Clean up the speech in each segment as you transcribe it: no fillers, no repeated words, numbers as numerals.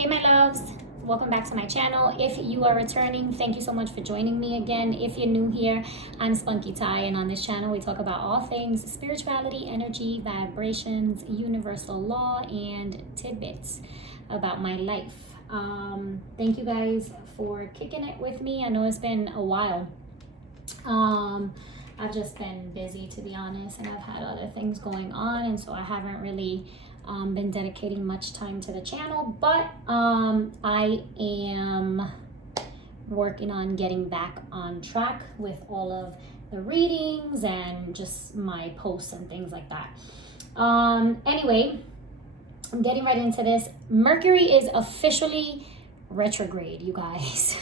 Hey my loves, welcome back to my channel. If you are returning, thank you so much for joining me again. If you're new here, I'm Spunky Ty, and on this channel we talk about all things spirituality, energy, vibrations, universal law, and tidbits about my life. Thank you guys for kicking it with me. I know it's been a while. I've just been busy, to be honest, and I've had other things going on, and so I haven't really been dedicating much time to the channel, but I am working on getting back on track with all of the readings and just my posts and things like that. Anyway, I'm getting right into this. Mercury is officially retrograde, you guys.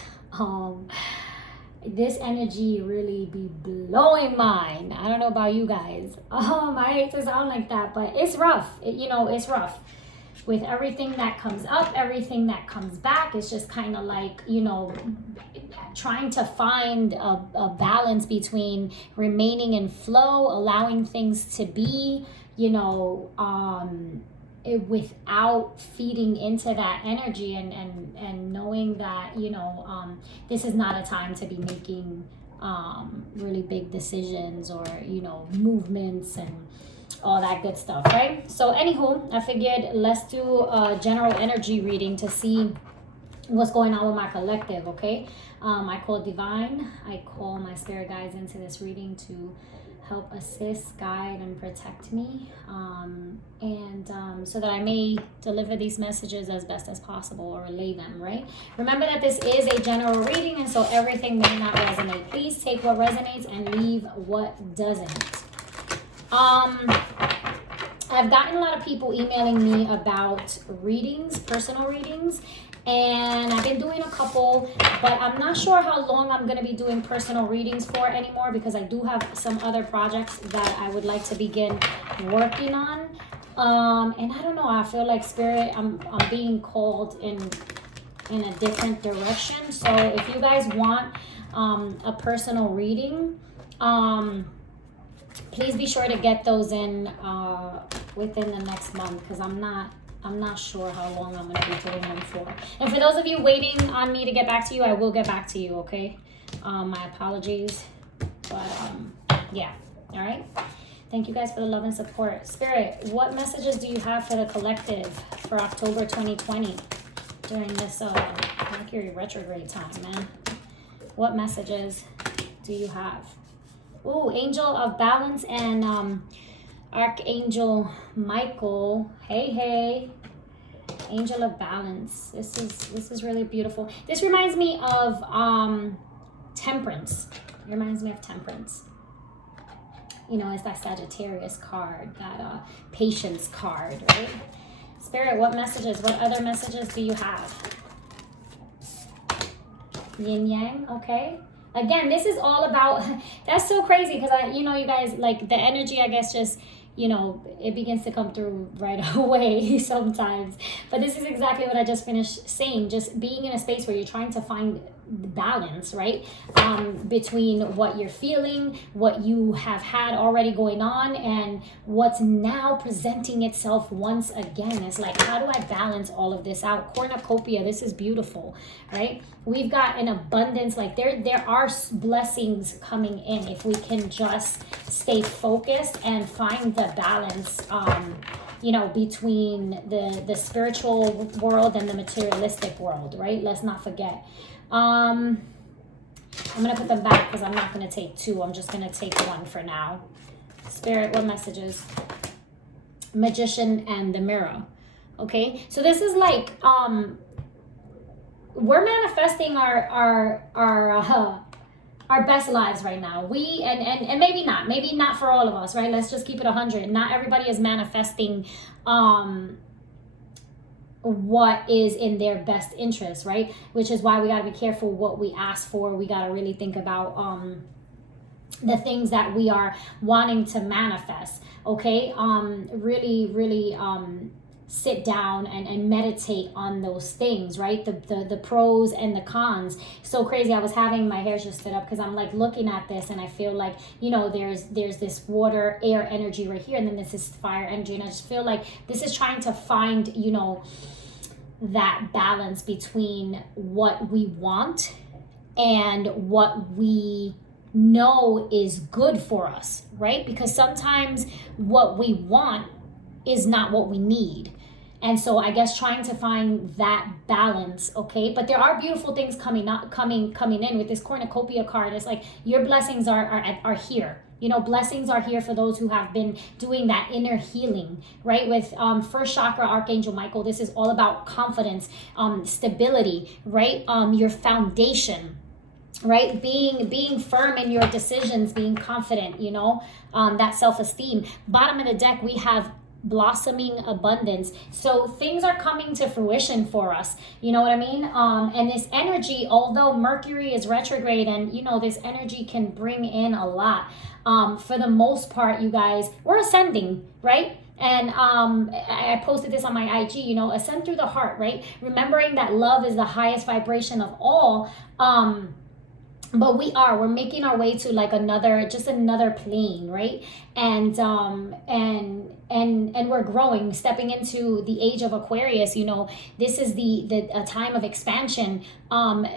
This energy really be blowing mine. I don't know about you guys. I hate to sound like that, but it's rough. It's rough. With everything that comes up, everything that comes back, it's just kind of like, trying to find a balance between remaining in flow, allowing things to be, without feeding into that energy and knowing that this is not a time to be making really big decisions or movements and all that good stuff, right? So anywho, I figured let's do a general energy reading to see what's going on with my collective. Okay, I call divine, I call my spirit guides into this reading to help assist, guide, and protect me, so that I may deliver these messages as best as possible or relay them, right? Remember that this is a general reading, and so everything may not resonate. Please take what resonates and leave what doesn't. I've gotten a lot of people emailing me about readings, personal readings, and I've been doing a couple, but I'm not sure how long I'm going to be doing personal readings for anymore, because I do have some other projects that I would like to begin working on. And I don't know, I feel like spirit, I'm being called in a different direction. So if you guys want a personal reading, please be sure to get those in within the next month, because I'm not sure how long I'm going to be doing them for. And for those of you waiting on me to get back to you, I will get back to you, okay? My apologies. But, yeah. All right? Thank you guys for the love and support. Spirit, what messages do you have for the collective for October 2020 during this Mercury retrograde time, man? What messages do you have? Ooh, Angel of Balance and Archangel Michael. Hey. Angel of Balance. This is really beautiful. This reminds me of Temperance. It reminds me of Temperance. It's that Sagittarius card, that Patience card, right? Spirit, what other messages do you have? Yin Yang, okay. Again, this is all about, that's so crazy, because you guys, like, the energy, I guess, just, it begins to come through right away sometimes. But this is exactly what I just finished saying, just being in a space where you're trying to find balance, right? Between what you're feeling, what you have had already going on, and what's now presenting itself once again. It's like, how do I balance all of this out? Cornucopia, this is beautiful, right? We've got an abundance, like there are blessings coming in if we can just stay focused and find the balance between the spiritual world and the materialistic world, right? Let's not forget. I'm going to put them back because I'm not going to take two. I'm just going to take one for now. Spirit, what messages? Magician and the Mirror. Okay, so this is like, we're manifesting our best lives right now. We, and maybe not for all of us, right? Let's just keep it 100. Not everybody is manifesting, what is in their best interest, right? Which is why we got to be careful what we ask for. We got to really think about the things that we are wanting to manifest, okay? Really sit down and meditate on those things, right? The pros and the cons. So crazy. I was having my hair just stood up because I'm like looking at this and I feel like, there's this water, air energy right here, and then this is fire energy, and I just feel like this is trying to find, that balance between what we want and what we know is good for us, right? Because sometimes what we want is not what we need. And so I guess trying to find that balance, okay? But there are beautiful things coming in with this cornucopia card. It's like your blessings are here. You know, blessings are here for those who have been doing that inner healing, right? With first chakra, Archangel Michael, this is all about confidence, stability, right? Your foundation, right? Being firm in your decisions, being confident, you know, that self-esteem. Bottom of the deck, we have blossoming abundance. So things are coming to fruition for us, you know what I mean? And this energy, although Mercury is retrograde, and you know, this energy can bring in a lot, for the most part, you guys, we're ascending, right? And I posted this on my IG, you know, ascend through the heart, right? Remembering that love is the highest vibration of all. But we're making our way to like another plane, right? And we're growing, stepping into the age of Aquarius. You know, this is a time of expansion,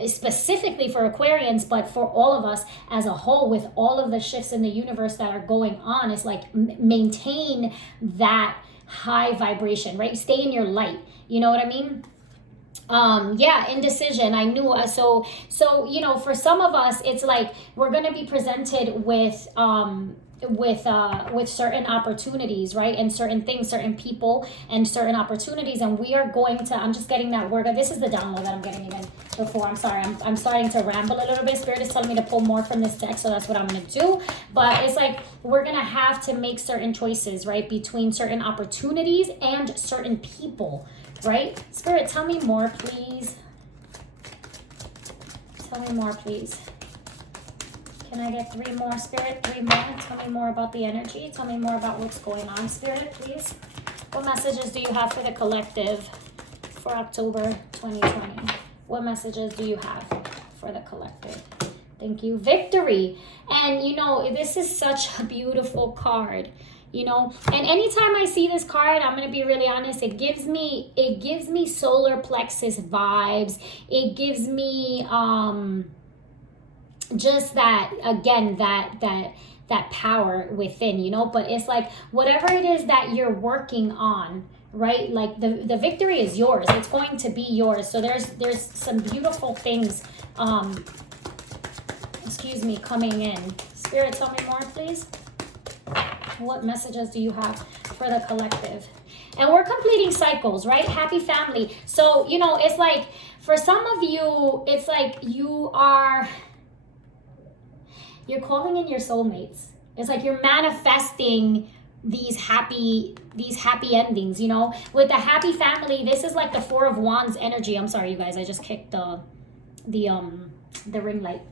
specifically for Aquarians, but for all of us as a whole, with all of the shifts in the universe that are going on. It's like maintain that high vibration, right? Stay in your light. You know what I mean? Indecision. I knew. So, you know, for some of us, it's like we're going to be presented with certain opportunities, right? And certain things, certain people, and certain opportunities. And we are going to, I'm just getting that word. This is the download that I'm getting even before. I'm sorry. I'm starting to ramble a little bit. Spirit is telling me to pull more from this deck. So that's what I'm going to do. But it's like, we're going to have to make certain choices, right? Between certain opportunities and certain people. Right? Spirit, tell me more, please. Tell me more, please. Can I get 3 more, Spirit? 3 more. Tell me more about the energy. Tell me more about what's going on, Spirit, please. What messages do you have for the collective for October 2020? What messages do you have for the collective? Thank you. Victory. And, you know, this is such a beautiful card. You know, and anytime I see this card, I'm going to be really honest, it gives me solar plexus vibes. It gives me just that, again, that power within, you know. But it's like whatever it is that you're working on, right? Like the victory is yours. It's going to be yours. So there's some beautiful things coming in. Spirit, tell me more, please. What messages do you have for the collective? And we're completing cycles, right? Happy family. So, you know, it's like for some of you, it's like you're calling in your soulmates. It's like you're manifesting these happy endings, you know. With the happy family, this is like the 4 of Wands energy. I'm sorry, you guys, I just kicked the ring light.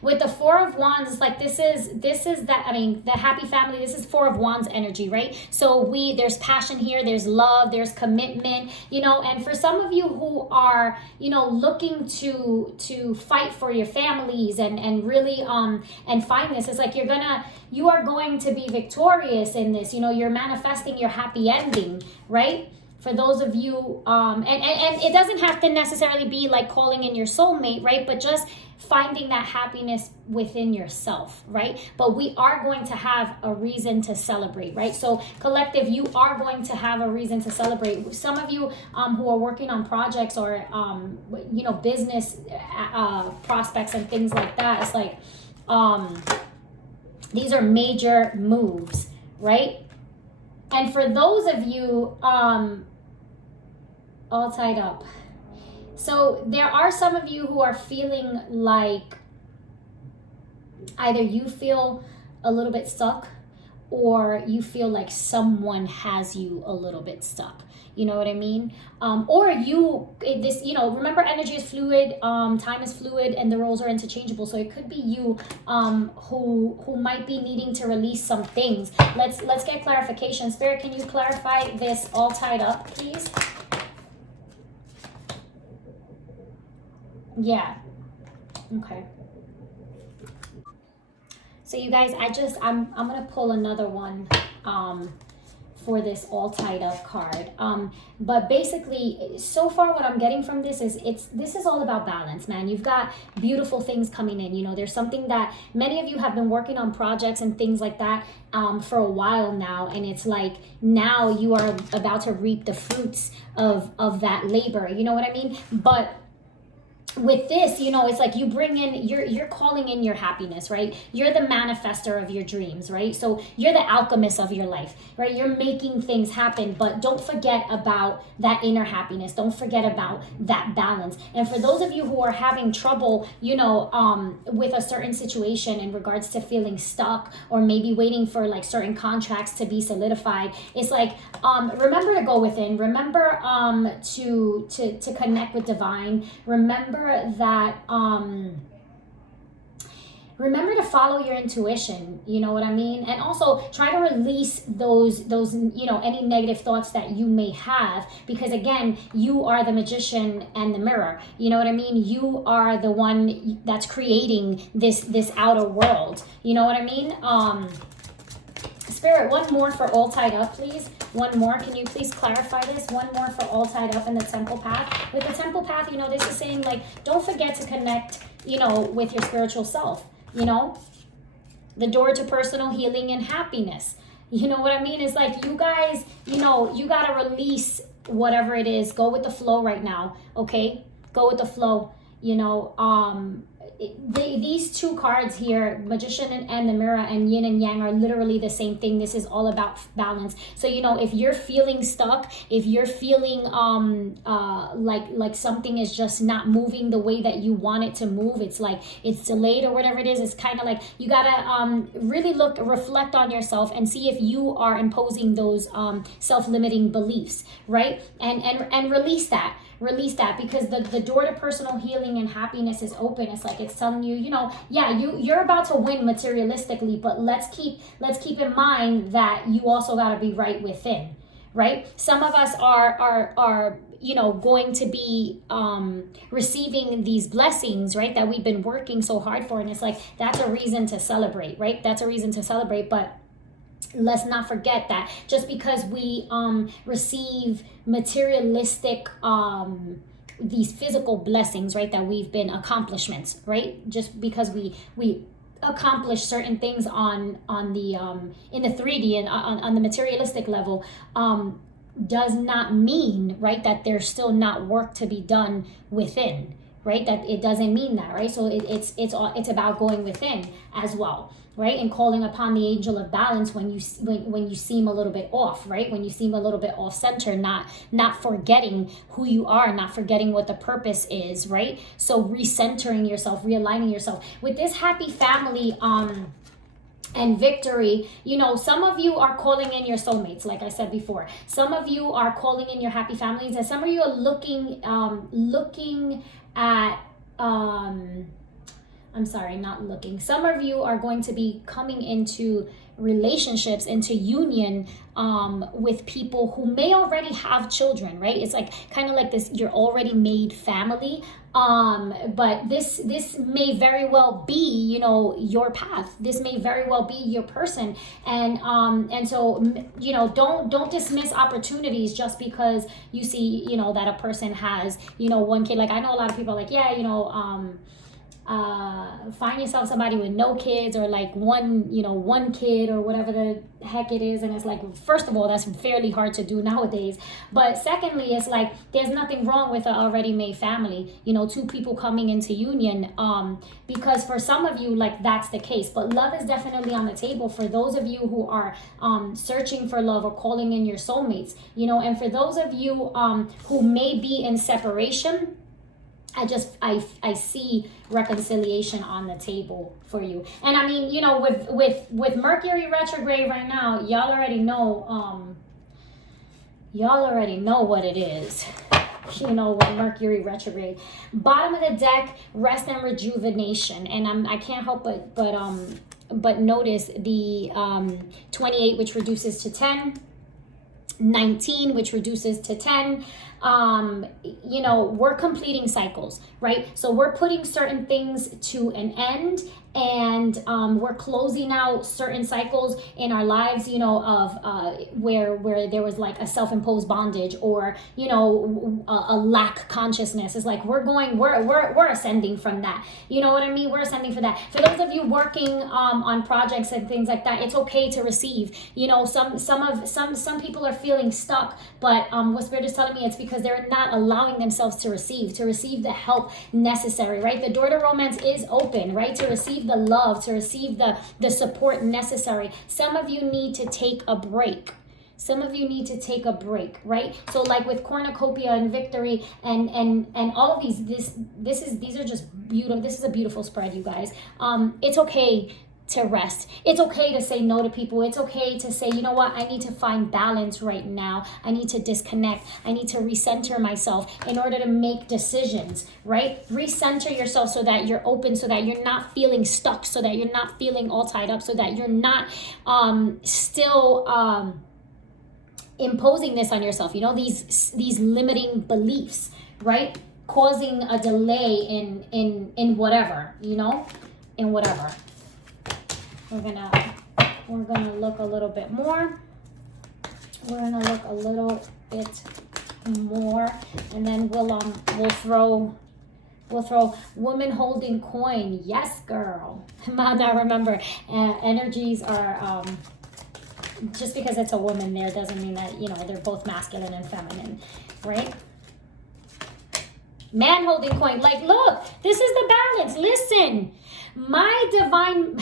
With the 4 of Wands, it's like this is that, I mean, the happy family, this is 4 of Wands energy, right? So there's passion here, there's love, there's commitment, you know. And for some of you who are, you know, looking to fight for your families and really and find this, it's like you are going to be victorious in this, you know. You're manifesting your happy ending, right? For those of you, and it doesn't have to necessarily be like calling in your soulmate, right? But just finding that happiness within yourself, right? But we are going to have a reason to celebrate, right? So collective, you are going to have a reason to celebrate. Some of you who are working on projects or, you know, business prospects and things like that, it's like these are major moves, right? And for those of you all tied up, so there are some of you who are feeling like either you feel a little bit stuck or you feel like someone has you a little bit stuck. You know what I mean? Or remember, energy is fluid, time is fluid, and the roles are interchangeable. So it could be you who might be needing to release some things. Let's get clarification. Spirit, can you clarify this all tied up, please? Yeah. Okay. So you guys, I'm gonna pull another one for this all tied up card. But basically, so far what I'm getting from this is this is all about balance, man. You've got beautiful things coming in. You know, there's something that many of you have been working on projects and things like that for a while now, and it's like now you are about to reap the fruits of that labor. You know what I mean? But with this, you know, it's like you bring in, you're calling in your happiness, right? You're the manifester of your dreams, right? So you're the alchemist of your life, right? You're making things happen, but don't forget about that inner happiness. Don't forget about that balance. And for those of you who are having trouble, you know, with a certain situation in regards to feeling stuck, or maybe waiting for like certain contracts to be solidified, it's like, remember to go within, remember to connect with divine, remember that remember to follow your intuition, you know what I mean? And also try to release those you know, any negative thoughts that you may have, because again, you are the magician and the mirror, you know what I mean? You are the one that's creating this outer world, you know what I mean? Spirit, one more for all tied up, please. One more. Can you please clarify this? One more for all tied up in the temple path. With the temple path, you know, this is saying like, don't forget to connect, you know, with your spiritual self, you know, the door to personal healing and happiness. You know what I mean? It's like, you guys, you know, you got to release whatever it is. Go with the flow right now. Okay. Go with the flow, you know, these two cards here, magician and the mirror and yin and yang, are literally the same thing. This is all about balance. So, you know, if you're feeling stuck, if you're feeling like something is just not moving the way that you want it to move, it's like it's delayed or whatever it is, it's kind of like you gotta really reflect on yourself and see if you are imposing those self-limiting beliefs, right? And release that. Release that, because the door to personal healing and happiness is open. It's like it's telling you, you know, yeah, you're about to win materialistically, but let's keep in mind that you also got to be right within, right? Some of us are you know, going to be receiving these blessings, right, that we've been working so hard for, and it's like that's a reason to celebrate, right? That's a reason to celebrate. But let's not forget that just because we receive materialistic these physical blessings, right, that we've been accomplishments, right, just because we accomplish certain things on the in the 3D and on the materialistic level, does not mean, right, that there's still not work to be done within, right? That it doesn't mean that, right? So it's about going within as well, right? And calling upon the angel of balance when you seem a little bit off, right? When you seem a little bit off center, not forgetting who you are, not forgetting what the purpose is, right? So recentering yourself, realigning yourself with this happy family and victory. You know, some of you are calling in your soulmates, like I said before. Some of you are calling in your happy families, and some of you are looking at some of you are going to be coming into relationships, into union with people who may already have children, right? It's like kind of like this, you're already made family. But this may very well be, you know, your path. This may very well be your person. And so, you know, don't dismiss opportunities just because you see, you know, that a person has, you know, one kid. Like I know a lot of people are like, yeah, you know, find yourself somebody with no kids, or like one kid, or whatever the heck it is. And it's like, first of all, that's fairly hard to do nowadays, but secondly, it's like there's nothing wrong with an already made family, you know, two people coming into union, because for some of you, like, that's the case. But love is definitely on the table for those of you who are searching for love or calling in your soulmates, you know. And for those of you who may be in separation, I see reconciliation on the table for you. And I mean, you know, with Mercury retrograde right now, y'all already know what it is. You know, with Mercury retrograde, bottom of the deck, rest and rejuvenation. And I can't help but notice the 28, which reduces to 10, 19, which reduces to 10. You know, we're completing cycles, right? So we're putting certain things to an end, and we're closing out certain cycles in our lives, you know, of where there was like a self-imposed bondage, or you know, a lack consciousness. It's like we're ascending from that. You know what I mean? We're ascending for that. For those of you working on projects and things like that, it's okay to receive. You know, some people are feeling stuck, but what Spirit is telling me, it's because they're not allowing themselves to receive the help necessary, right? The door to romance is open, right? To receive the love, to receive the support necessary. Some of you need to take a break. Some of you need to take a break, right? So like with cornucopia and victory and all of these are just beautiful. This is a beautiful spread, you guys. It's okay to rest. It's okay to say no to people. It's okay to say, you know what, I need to find balance right now. I need to disconnect. I need to recenter myself in order to make decisions, right? Recenter yourself so that you're open, so that you're not feeling stuck, so that you're not feeling all tied up, so that you're not still imposing this on yourself. You know, these limiting beliefs, right? Causing a delay in whatever, you know, in whatever. We're gonna look a little bit more. We're gonna look a little bit more, and then we'll throw woman holding coin. Yes, girl. Now remember, energies are just because it's a woman there doesn't mean that, you know, they're both masculine and feminine, right? Man holding coin. Like, look, this is the balance. Listen, my divine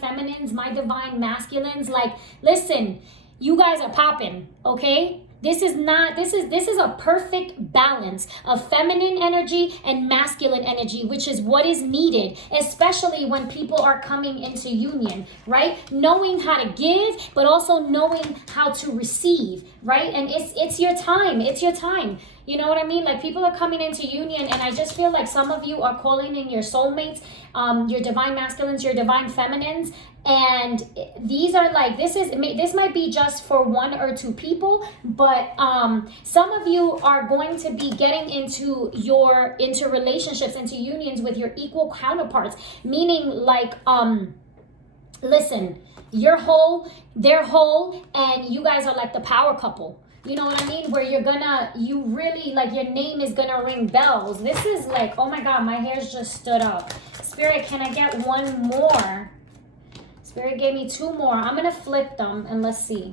feminines, my divine masculines, like, listen, you guys are popping, okay? This is a perfect balance of feminine energy and masculine energy, which is what is needed, especially when people are coming into union, right? Knowing how to give, but also knowing how to receive, right? And it's your time. It's your time. You know what I mean? Like, people are coming into union, and I just feel like some of you are calling in your soulmates, your divine masculines, your divine feminines, and these are like, this might be just for one or two people, but some of you are going to be getting into relationships, into unions with your equal counterparts, meaning like, listen, you're whole, they're whole, and you guys are like the power couple. You know what I mean? Where you really, like, your name is gonna ring bells. This is like, oh my God, my hair's just stood up. Spirit, can I get one more? Spirit gave me two more. I'm gonna flip them and let's see.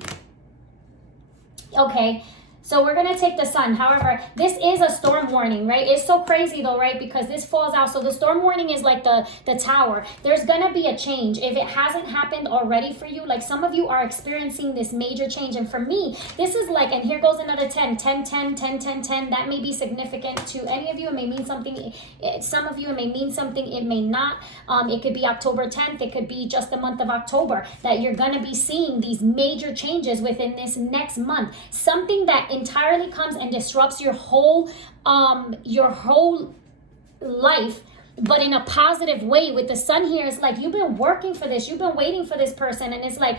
Okay. So we're going to take the sun. However, this is a storm warning, right? It's so crazy though, right? Because this falls out. So the storm warning is like the tower. There's going to be a change. If it hasn't happened already for you, like some of you are experiencing this major change. And for me, this is like, and here goes another 10, 10, 10, 10, 10, 10. That may be significant to any of you. It may mean something. Some of you, it may mean something. It may not. It could be October 10th. It could be just the month of October that you're going to be seeing these major changes within this next month. Something that entirely comes and disrupts your whole life, but in a positive way. With the sun here, it's like you've been working for this, you've been waiting for this person, and it's like,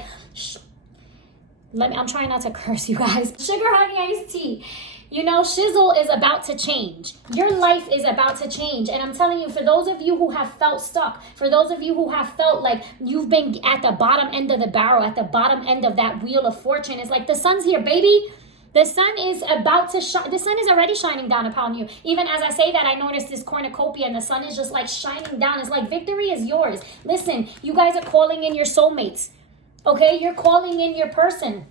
I'm trying not to curse, you guys. Sugar honey iced tea. You know, shizzle is about to change. Your life is about to change. And I'm telling you, for those of you who have felt stuck, for those of you who have felt like you've been at the bottom end of the barrel, at the bottom end of that wheel of fortune, it's like the sun's here, baby. The sun is about to shine. The sun is already shining down upon you. Even as I say that, I noticed this cornucopia and the sun is just like shining down. It's like victory is yours. Listen, you guys are calling in your soulmates. Okay? You're calling in your person.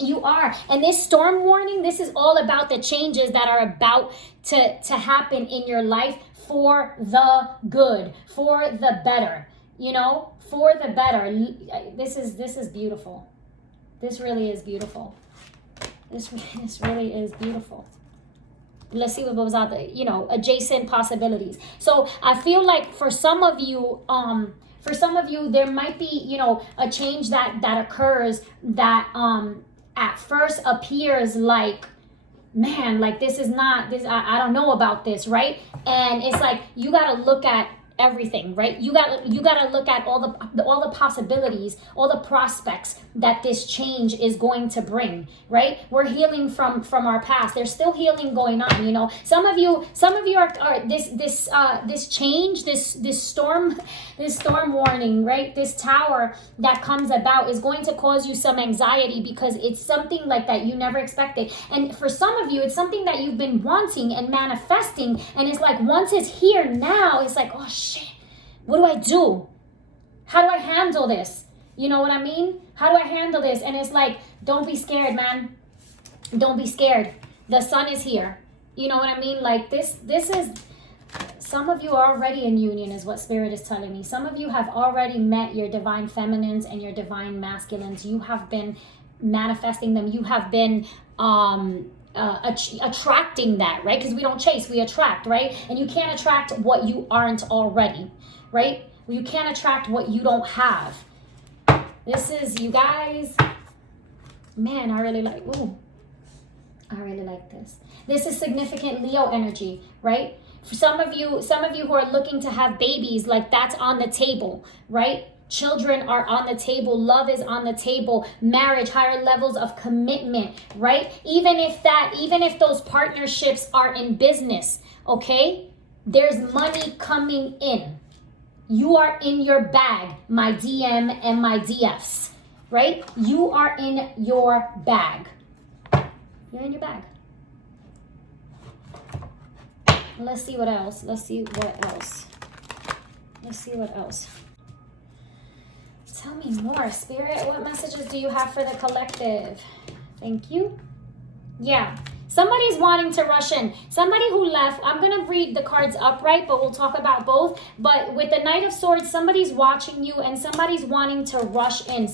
You are. And this storm warning, this is all about the changes that are about to happen in your life for the good, for the better, you know, for the better. This is beautiful. This really is beautiful. This really is beautiful. Let's see what was out there, you know, adjacent possibilities. So I feel like for some of you, there might be, you know, a change that occurs that at first appears like, man, like this is not this. I don't know about this, right? And it's like you got to look at everything, right? You gotta look at all the possibilities, all the prospects that this change is going to bring, right? We're healing from our past. There's still healing going on, you know. Some of you are this change, this storm warning, right? This tower that comes about is going to cause you some anxiety because it's something like that you never expected. And for some of you, it's something that you've been wanting and manifesting, and it's like once it's here now, it's like, oh shit, what do I do? How do I handle this? You know what I mean? How do I handle this? And it's like, don't be scared, man. Don't be scared. The sun is here. You know what I mean? Like this is, some of you are already in union is what Spirit is telling me. Some of you have already met your divine feminines and your divine masculines. You have been manifesting them. You have been attracting that, right? Because we don't chase, we attract, right? And you can't attract what you aren't already, right? You can't attract what you don't have. This is, you guys, man, I really like this. This is significant Leo energy, right? For some of you who are looking to have babies, like that's on the table, right? Children are on the table. Love is on the table. Marriage, higher levels of commitment, right? Even if those partnerships are in business, okay? There's money coming in. You are in your bag, my DM and my DFs, right? You are in your bag. You're in your bag. Let's see what else. Tell me more, Spirit. What messages do you have for the collective? Thank you. Yeah. Somebody's wanting to rush in. Somebody who left. I'm going to read the cards upright, but we'll talk about both. But with the Knight of Swords, somebody's watching you and somebody's wanting to rush in.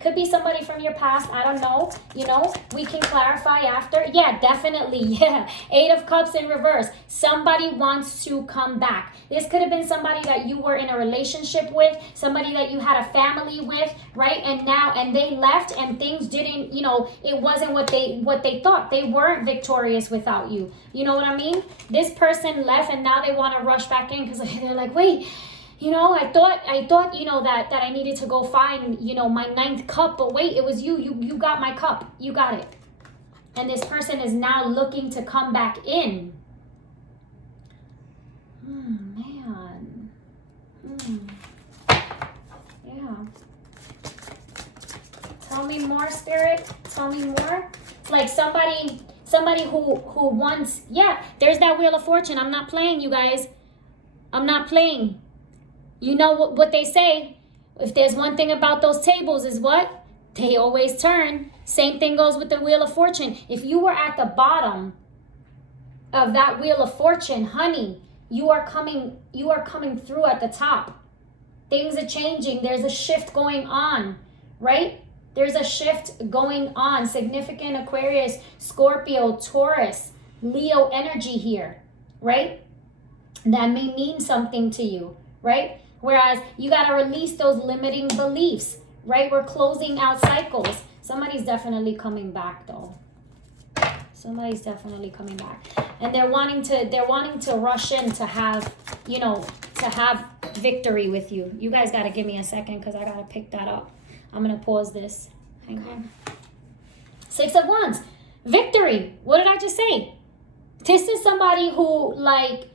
Could be somebody from your past. I don't know. You know, we can clarify after. Yeah, definitely. Yeah. 8 of Cups in reverse. Somebody wants to come back. This could have been somebody that you were in a relationship with, somebody that you had a family with, right? And they left and things didn't, you know, it wasn't what they thought. They weren't victorious without you. You know what I mean? This person left and now they want to rush back in because they're like, wait, you know, I thought, you know, that I needed to go find, you know, my 9th cup, but wait, it was you got my cup. You got it. And this person is now looking to come back in. Man. Yeah. Tell me more, Spirit. Tell me more. Like somebody who wants, yeah, there's that Wheel of Fortune. I'm not playing, you guys. I'm not playing. You know what they say. If there's one thing about those tables is what? They always turn. Same thing goes with the Wheel of Fortune. If you were at the bottom of that Wheel of Fortune, honey, you are coming through at the top. Things are changing. There's a shift going on, right? There's a shift going on. Significant Aquarius, Scorpio, Taurus, Leo energy here, right? That may mean something to you, right? Whereas you got to release those limiting beliefs, right? We're closing out cycles. Somebody's definitely coming back though. Somebody's definitely coming back. And they're wanting to rush in to have, you know, to have victory with you. You guys got to give me a second because I got to pick that up. I'm going to pause this. Hang on. 6 of Wands. Victory. What did I just say? This is somebody who, like,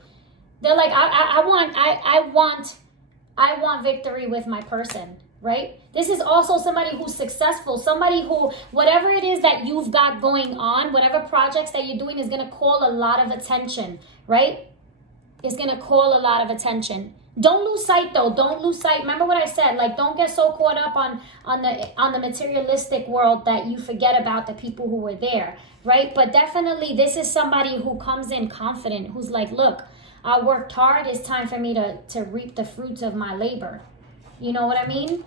they're like, I want victory with my person, right? This is also somebody who's successful, somebody who, whatever it is that you've got going on, whatever projects that you're doing is going to call a lot of attention, right? It's going to call a lot of attention. Don't lose sight though. Don't lose sight. Remember what I said, like, don't get so caught up on the materialistic world that you forget about the people who were there, right? But definitely this is somebody who comes in confident, who's like, look, I worked hard. It's time for me to reap the fruits of my labor. You know what I mean?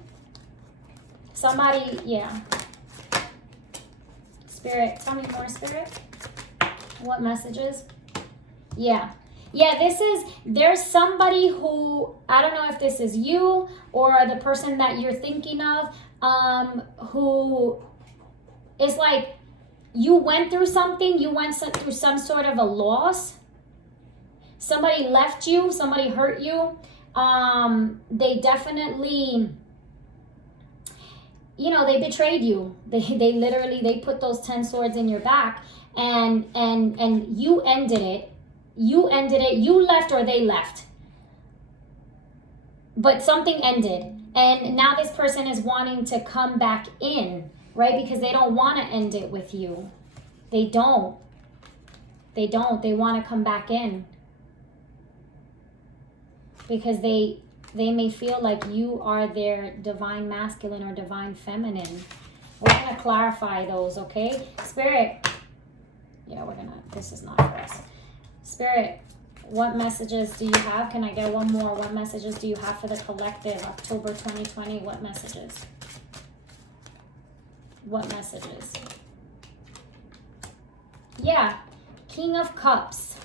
Somebody, yeah. Spirit, tell me more, Spirit. What messages? Yeah. Yeah, there's somebody who, I don't know if this is you or the person that you're thinking of, who is like, you went through something, you went through some sort of a loss. somebody left you, somebody hurt you. They definitely, you know, they betrayed you. They literally, they put those 10 swords in your back, and you ended it. You ended it. You left or they left. But something ended. And now this person is wanting to come back in, right? Because they don't want to end it with you. They don't. They don't. They want to come back in. Because they may feel like you are their divine masculine or divine feminine. We're going to clarify those, okay? Spirit. Yeah, we're going to, this is not for us. Spirit, what messages do you have? Can I get one more? What messages do you have for the collective? October 2020, what messages? What messages? Yeah, King of Cups.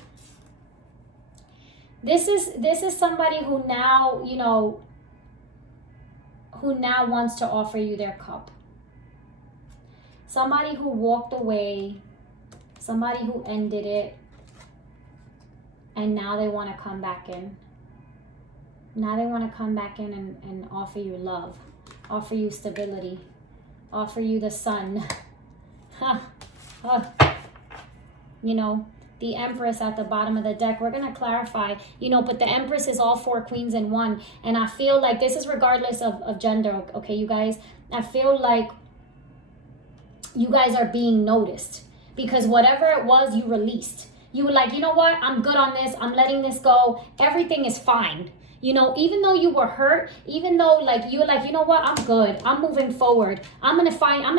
This is somebody who now, you know, who now wants to offer you their cup. Somebody who walked away, somebody who ended it, and now they want to come back in. Now they want to come back in and offer you love, offer you stability, offer you the sun. You know, the Empress at the bottom of the deck. We're going to clarify, you know, but the Empress is all 4 queens in one. And I feel like this is regardless of gender, okay, you guys? I feel like you guys are being noticed because whatever it was, you released. You were like, you know what? I'm good on this. I'm letting this go. Everything is fine. You know, even though you were hurt, even though like you were like, you know what? I'm good. I'm moving forward. I'm going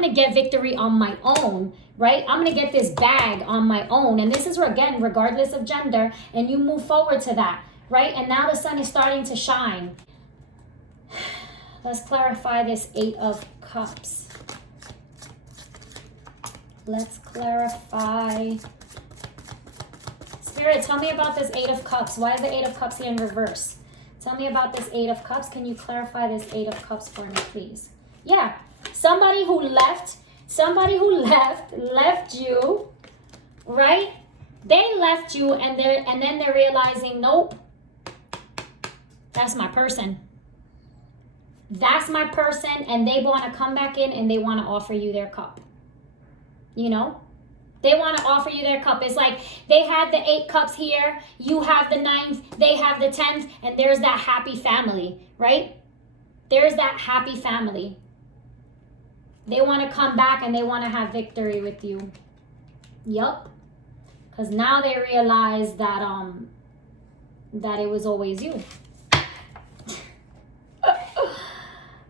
to get victory on my own, right? I'm going to get this bag on my own. And this is, again, regardless of gender. And you move forward to that, right? And now the sun is starting to shine. Let's clarify this 8 of Cups. Let's clarify. Spirit, tell me about this 8 of Cups. Why is the 8 of Cups here in reverse? Tell me about this 8 of Cups. Can you clarify this 8 of Cups for me, please? Yeah, somebody who left you, right? They left you and then they're realizing, nope, that's my person. That's my person, and they want to come back in and they want to offer you their cup. You know? They want to offer you their cup. It's like they had the 8 cups here. You have the 9th. They have the 10th. And there's that happy family, right? There's that happy family. They want to come back and they want to have victory with you. Yup. Because now they realize that that it was always you.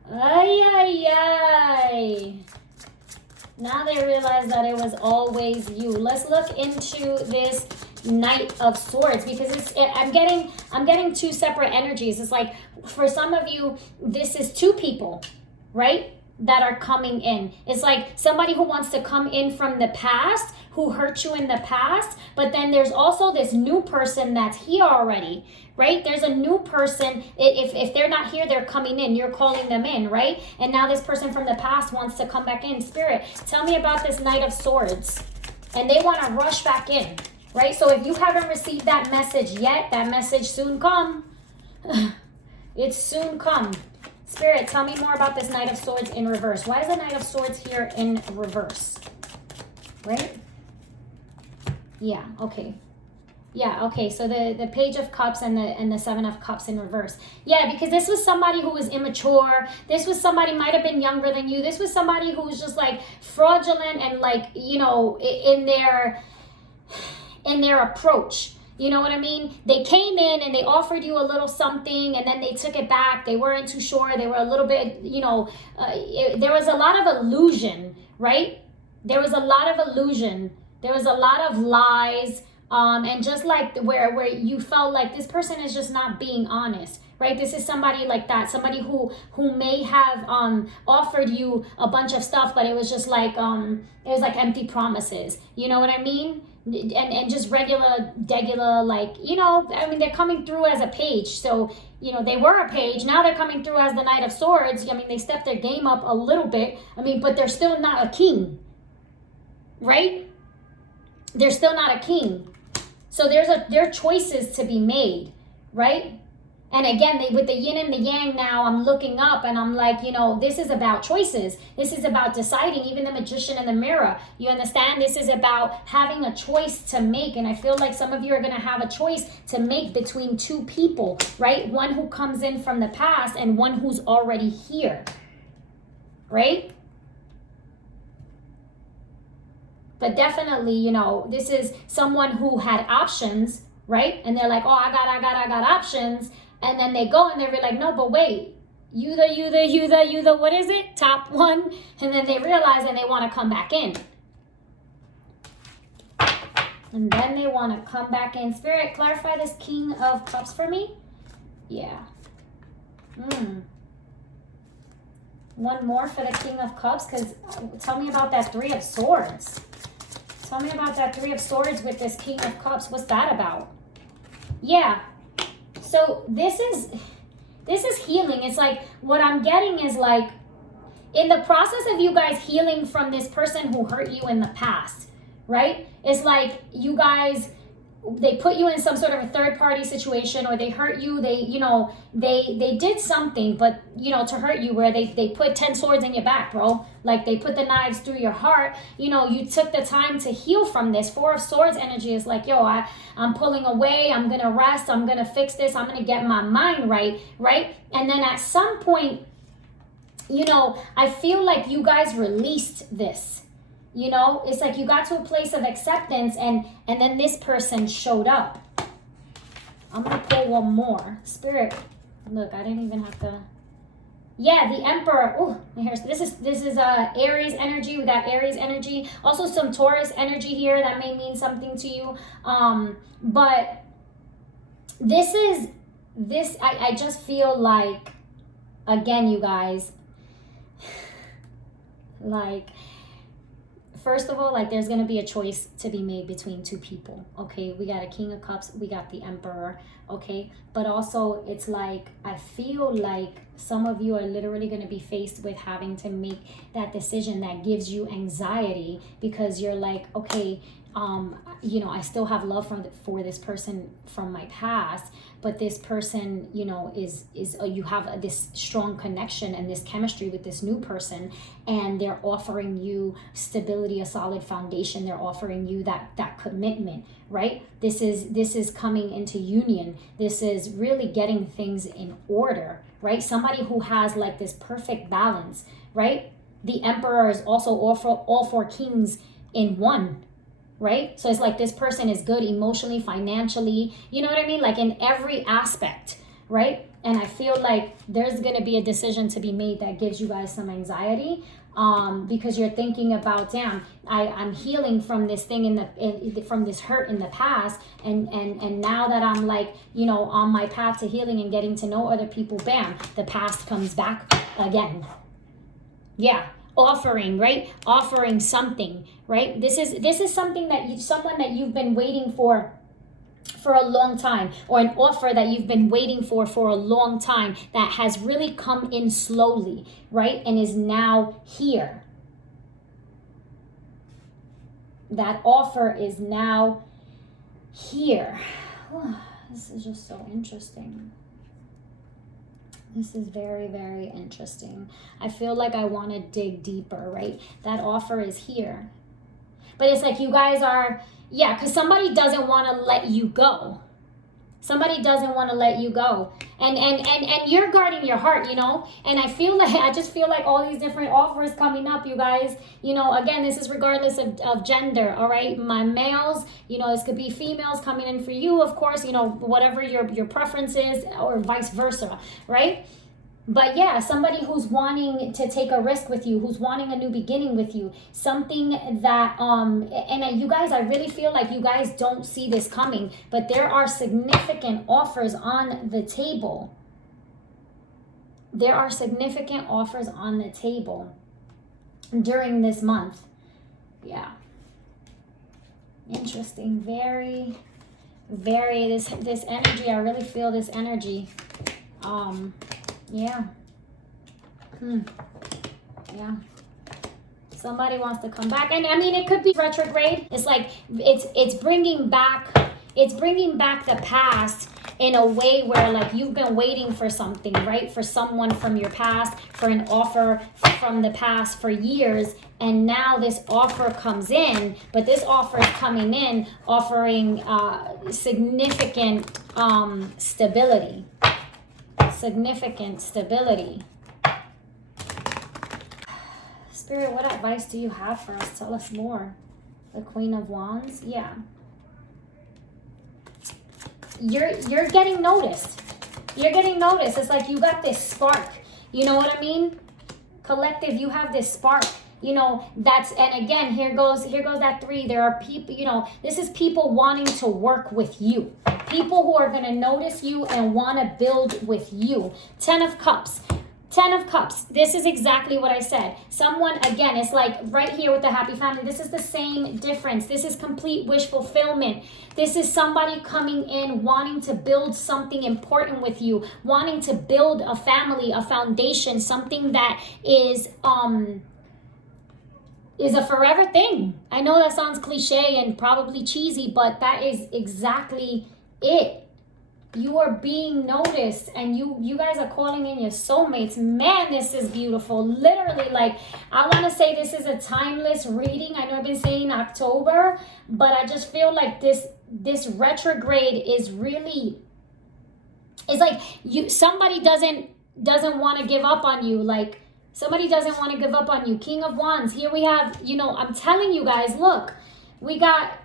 Ay, ay, ay. Now they realize that it was always you. Let's look into this Knight of Swords because I'm getting 2 separate energies. It's like for some of you, this is 2 people, right? That are coming in. It's like somebody who wants to come in from the past, who hurt you in the past, but then there's also this new person that's here already, right? There's a new person. If they're not here, they're coming in. You're calling them in, right? And now this person from the past wants to come back in. Spirit, tell me about this Knight of Swords. And they want to rush back in, right? So if you haven't received that message yet, that message soon come. It's soon come. Spirit, tell me more about this Knight of Swords in reverse. Why is the Knight of Swords here in reverse? Right? Yeah, okay. Yeah, okay. So the Page of Cups and the 7 of Cups in reverse. Yeah, because this was somebody who was immature. This was somebody might have been younger than you. This was somebody who was just like fraudulent and like, you know, in their approach. You know what I mean? They came in and they offered you a little something and then they took it back. They weren't too sure. They were a little bit, you know, there was a lot of illusion, right? There was a lot of illusion. There was a lot of lies. And just like where you felt like this person is just not being honest, right? This is somebody like that, somebody who may have offered you a bunch of stuff, but it was just like it was like empty promises. You know what I mean? And just regular, like, you know, I mean, they're coming through as a page. So, you know, they were a page. Now they're coming through as the Knight of Swords. I mean, they stepped their game up a little bit. I mean, but they're still not a king, right? They're still not a king. So there are choices to be made, right? And again, with the yin and the yang now, I'm looking up and I'm like, you know, this is about choices. This is about deciding, even the magician in the mirror. You understand? This is about having a choice to make. And I feel like some of you are going to have a choice to make between two people, right? One who comes in from the past and one who's already here, right? But definitely, you know, this is someone who had options, right? And they're like, oh, I got options. And then they go and they're like, no, but wait, you the, what is it? Top one. And then they realize and they want to come back in. And then they want to come back in. Spirit, clarify this King of Cups for me. Yeah. One more for the King of Cups, because tell me about that Three of Swords. Tell me about that Three of Swords with this King of Cups. What's that about? Yeah. So this is healing. It's like, what I'm getting is like, in the process of you guys healing from this person who hurt you in the past, right? It's like you guys, they put you in some sort of a third party situation, or they hurt you. They, you know, they did something, but you know, to hurt you, where they put 10 swords in your back, bro. Like they put the knives through your heart. You know, you took the time to heal from this. Four of Swords energy is like, yo, I'm pulling away. I'm going to rest. I'm going to fix this. I'm going to get my mind right. Right. And then at some point, you know, I feel like you guys released this. You know, it's like you got to a place of acceptance, and then this person showed up. I'm going to pull one more. Spirit, look, I didn't even have to. Yeah, the Emperor. Oh, this is Aries energy. We got Aries energy. Also some Taurus energy here that may mean something to you. But I just feel like, again, you guys, like, first of all, like, there's going to be a choice to be made between two people, okay? We got a King of Cups, we got the Emperor, okay? But also, it's like, I feel like some of you are literally going to be faced with having to make that decision that gives you anxiety, because you're like, okay, you know, I still have love for this person from my past, but this person, you know, is you have this strong connection and this chemistry with this new person, and they're offering you stability, a solid foundation. They're offering you that commitment, right? This is coming into union. This is really getting things in order, right? Somebody who has like this perfect balance, right? The Emperor is also all four kings in one, right? So it's like this person is good emotionally, financially, you know what I mean? Like in every aspect, right? And I feel like there's going to be a decision to be made that gives you guys some anxiety, because you're thinking about, damn, I'm healing from this thing from this hurt in the past, and now that I'm like, you know, on my path to healing and getting to know other people, bam, the past comes back again. Yeah. Offering, right? Offering something, right? This is something that someone that you've been waiting for a long time, or an offer that you've been waiting for a long time, that has really come in slowly, right? And is now here. That offer is now here. This is just so interesting. This is very, very interesting. I feel like I want to dig deeper, right? That offer is here. But it's like you guys are, yeah, because somebody doesn't want to let you go. Somebody doesn't want to let you go. And you're guarding your heart, you know? And I just feel like all these different offers coming up, you guys, you know, again, this is regardless of gender, all right? My males, you know, this could be females coming in for you, of course, you know, whatever your preference is, or vice versa, right? But yeah, somebody who's wanting to take a risk with you, who's wanting a new beginning with you, something that, and you guys, I really feel like you guys don't see this coming, but there are significant offers on the table. There are significant offers on the table during this month. Yeah. Interesting. Very, very, this energy, I really feel this energy. Yeah. Yeah. Somebody wants to come back. And I mean, it could be retrograde. It's like, it's bringing back It's bringing back the past in a way where like you've been waiting for something, right? For someone from your past, for an offer from the past for years. And now this offer comes in, but this offer is coming in offering significant stability. Significant stability. Spirit, what advice do you have for us? Tell us more. The Queen of Wands? Yeah. You're getting noticed. You're getting noticed. It's like you got this spark. You know what I mean? Collective, you have this spark. You know, that's, and again, here goes that 3. There are people, you know, this is people wanting to work with you. People who are going to notice you and want to build with you. 10 of Cups. 10 of Cups. This is exactly what I said. Someone, again, it's like right here with the happy family. This is the same difference. This is complete wish fulfillment. This is somebody coming in wanting to build something important with you, wanting to build a family, a foundation, something that is a forever thing. I know that sounds cliche and probably cheesy, but that is exactly it. You are being noticed, and you guys are calling in your soulmates. Man, this is beautiful. Literally, like, I want to say this is a timeless reading. I know I've been saying October, but I just feel like this retrograde is really, it's like somebody doesn't want to give up on you. Like, somebody doesn't want to give up on you. King of Wands. Here we have, you know, I'm telling you guys, look. We got,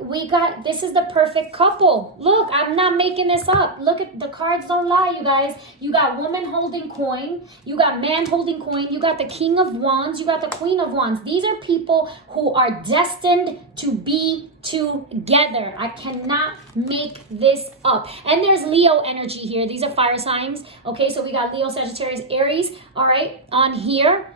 this is the perfect couple. Look, I'm not making this up. Look at the cards, don't lie, you guys. You got woman holding coin. You got man holding coin. You got the King of Wands. You got the Queen of Wands. These are people who are destined to be together. I cannot make this up. And there's Leo energy here. These are fire signs. Okay, so we got Leo, Sagittarius, Aries. All right, on here.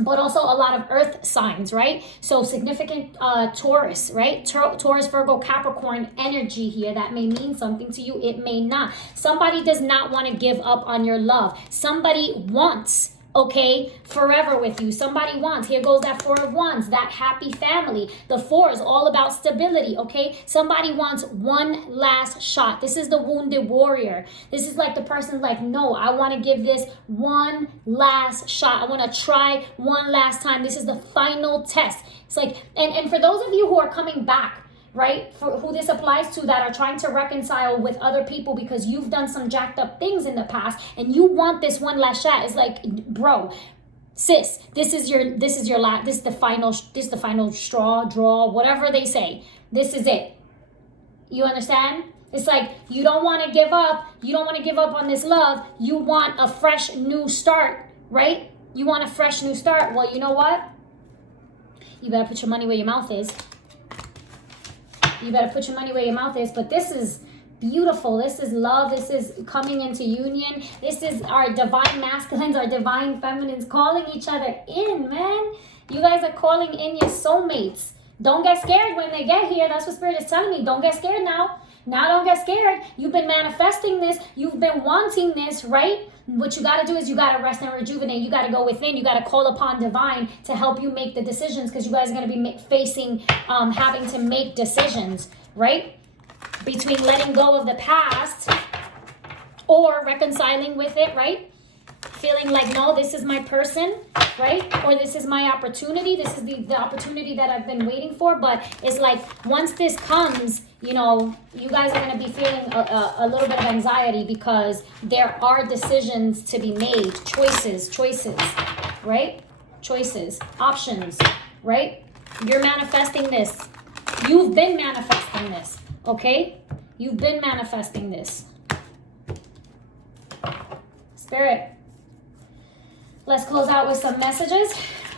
But also a lot of earth signs, right? So significant Taurus, right? Taurus, Virgo, Capricorn energy here. That may mean something to you. It may not. Somebody does not want to give up on your love. Somebody wants, okay, forever with you. Somebody wants, here goes that 4 of Wands, that happy family. The 4 is all about stability, okay? Somebody wants one last shot. This is the wounded warrior. This is like the person's like, no, I want to give this one last shot. I want to try one last time. This is the final test. It's like, and for those of you who are coming back, right, for who this applies to, that are trying to reconcile with other people because you've done some jacked up things in the past and you want this one last shot. It's like, bro, sis, this is the final straw, draw, whatever they say. This is it. You understand? It's like, you don't want to give up. You don't want to give up on this love. You want a fresh new start, right? You want a fresh new start. Well, you know what? You better put your money where your mouth is. You better put your money where your mouth is. But this is beautiful. This is love. This is coming into union. This is our divine masculines, our divine feminines calling each other in, man. You guys are calling in your soulmates. Don't get scared when they get here. That's what Spirit is telling me. Don't get scared now. Now don't get scared. You've been manifesting this. You've been wanting this, right? What you got to do is you got to rest and rejuvenate. You got to go within. You got to call upon divine to help you make the decisions, because you guys are going to be facing, having to make decisions, right? Between letting go of the past or reconciling with it, right? Feeling like, no, this is my person, right? Or this is my opportunity. This is the opportunity that I've been waiting for. But it's like, once this comes, you know, you guys are going to be feeling a little bit of anxiety, because there are decisions to be made. Choices, right? Choices, options, right? You're manifesting this. You've been manifesting this, okay? You've been manifesting this. Spirit, let's close out with some messages.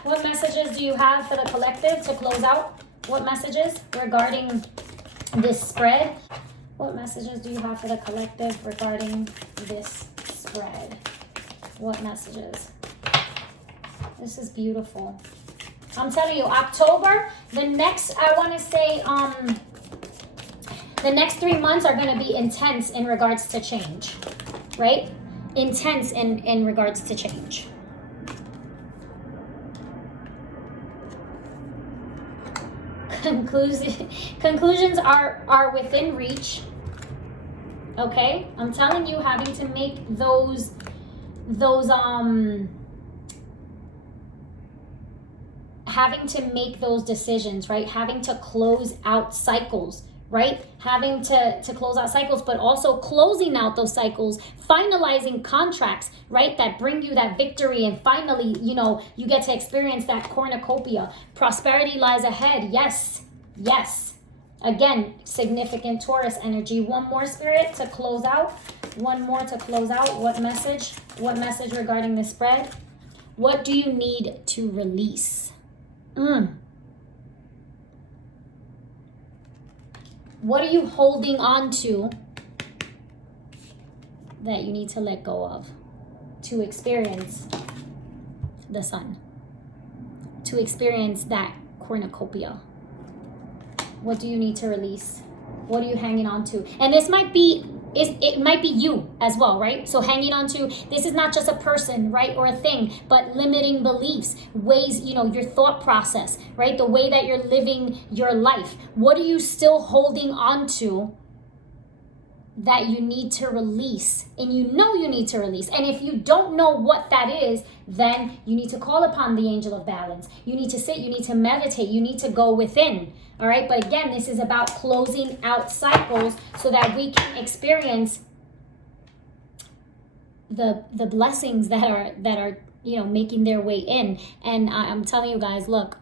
What messages do you have for the collective to close out? What messages regarding this spread? What messages do you have for the collective regarding this spread? What messages? This is beautiful. I'm telling you, October, the next, I want to say, the next 3 months are going to be intense in regards to change, right? Intense in regards to change. Conclusions are within reach. Okay, I'm telling you, having to make those having to make those decisions, right? Having to close out cycles, right? Having to close out cycles, but also closing out those cycles, finalizing contracts, right? That bring you that victory, and finally, you know, you get to experience that cornucopia. Prosperity lies ahead. Yes, yes. Again, significant Taurus energy. One more, Spirit, to close out. One more to close out. What message? What message regarding the spread? What do you need to release? What are you holding on to that you need to let go of to experience the sun, to experience that cornucopia? What do you need to release? What are you hanging on to? And this might be, it might be you as well, right? So hanging on to, this is not just a person, right, or a thing, but limiting beliefs, ways, you know, your thought process, right? The way that you're living your life. What are you still holding on to that you need to release? And you know you need to release. And if you don't know what that is, then you need to call upon the angel of balance. You need to sit, you need to meditate, you need to go within. All right, but again, this is about closing out cycles so that we can experience the blessings that are you know, making their way in. And I'm telling you guys, look,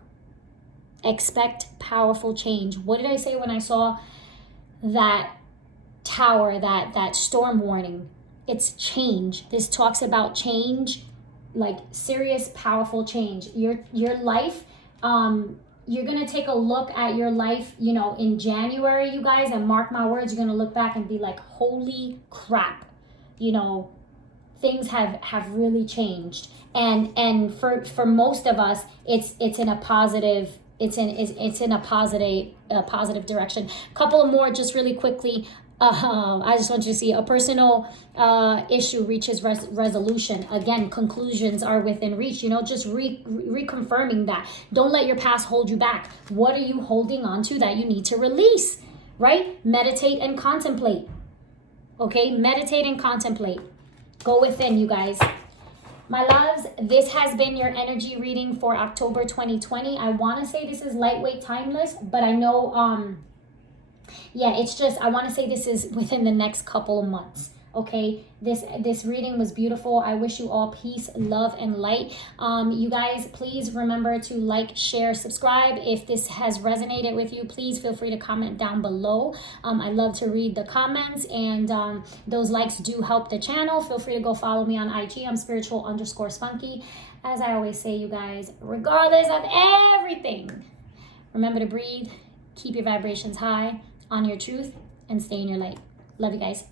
expect powerful change. What did I say when I saw that tower, that storm warning? It's change. This talks about change, like serious, powerful change. Your life, you're going to take a look at your life, you know, in January, you guys, and mark my words, you're going to look back and be like, holy crap, you know, things have really changed. And for most of us, it's in a positive, it's in a positive direction. A couple of more just really quickly. I just want you to see a personal issue reaches resolution. Again, conclusions are within reach. You know, just reconfirming that. Don't let your past hold you back. What are you holding on to that you need to release, right? Meditate and contemplate. Okay, meditate and contemplate. Go within, you guys. My loves, this has been your energy reading for October 2020. I want to say this is lightweight, timeless, but I know yeah, it's just, I want to say this is within the next couple of months. Okay, this reading was beautiful. I wish you all peace, love, and light. You guys, please remember to like, share, subscribe. If this has resonated with you, please feel free to comment down below. I love to read the comments, and those likes do help the channel. Feel free to go follow me on IG. I'm spiritual_spunky. As I always say, you guys, regardless of everything, remember to breathe, keep your vibrations high, on your truth, and stay in your light. Love you guys.